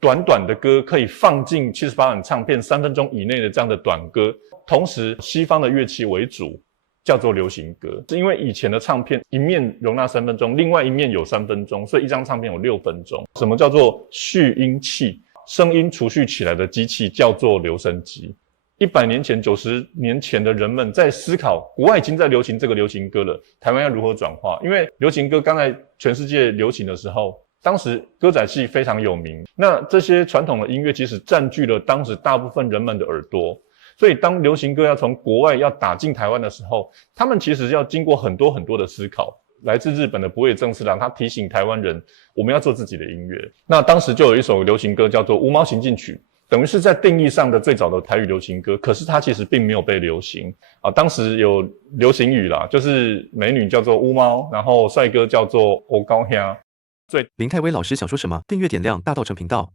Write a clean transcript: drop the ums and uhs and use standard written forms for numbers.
短短的歌可以放进78版唱片3分钟以内的这样的短歌，同时西方的乐器为主，叫做流行歌。是因为以前的唱片一面容纳3分钟，另外一面有3分钟，所以一张唱片有6分钟。什么叫做蓄音器？声音储蓄起来的机器叫做留声机。100年前、90年前的人们在思考，国外已经在流行这个流行歌了，台湾要如何转化？因为流行歌刚在全世界流行的时候，当时歌仔戏非常有名，那这些传统的音乐其实占据了当时大部分人们的耳朵，所以当流行歌要从国外要打进台湾的时候，他们其实要经过很多的思考。来自日本的不二正四郎，他提醒台湾人，我们要做自己的音乐。那当时就有一首流行歌叫做《无毛行进曲》，等于是在定义上的最早的台语流行歌，可是它其实并没有被流行啊。当时有流行语啦，就是美女叫做乌猫，然后帅哥叫做欧高香。林泰威老师想说什么？订阅点亮大稻埕频道。